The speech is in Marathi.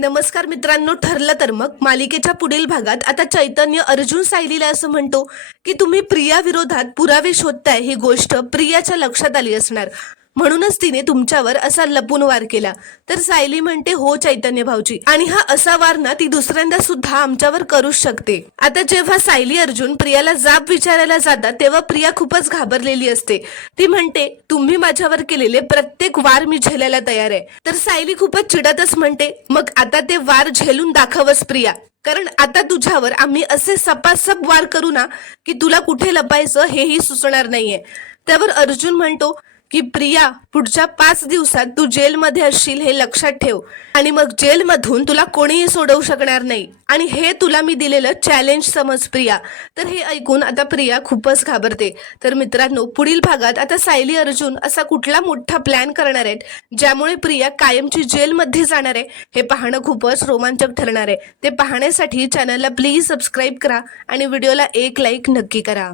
नमस्कार मित्रांनो, ठरलं तर मग मालिकेच्या पुढील भागात आता चैतन्य अर्जुन सायलीला असं म्हणतो की तुम्ही प्रिया विरोधात पुरावे शोधताय ही गोष्ट प्रियाच्या लक्षात आली असणार, म्हणूनच तिने तुमच्यावर असा लपून वार केला. तर सायली म्हणते, हो चैतन्य भाऊजी, आणि हा असा वार ना ती दुसऱ्यांदा सुद्धा आमच्यावर करूच शकते. आता जेव्हा सायली अर्जुन प्रियाला जाब विचारायला जातात तेव्हा प्रिया खूपच घाबरलेली असते. ती म्हणते, तुम्ही माझ्यावर केलेले प्रत्येक वार मी झेलायला तयार आहे. तर सायली खूपच चिडतच म्हणते, मग आता ते वार झेलून दाखवच प्रिया, कारण आता तुझ्यावर आम्ही असे सपासप वार करू ना की तुला कुठे लपायचं हेही सुचणार नाहीये. त्यावर अर्जुन म्हणतो की प्रिया, पुढच्या 5 दिवसात तू जेलमध्ये असशील हे लक्षात ठेव, आणि मग जेलमधून तुला कोणीही सोडवू शकणार नाही, आणि हे तुला मी दिलेलं चॅलेंज समज प्रिया. तर हे ऐकून आता प्रिया खूपच घाबरते. तर मित्रांनो, पुढील भागात आता सायली अर्जुन असा कुठला मोठा प्लॅन करणार आहेत ज्यामुळे प्रिया कायमची जेलमध्ये जाणार आहे, हे पाहणं खूपच रोमांचक ठरणार आहे. ते पाहण्यासाठी चॅनलला प्लीज सबस्क्राईब करा आणि व्हिडिओला एक लाईक नक्की करा.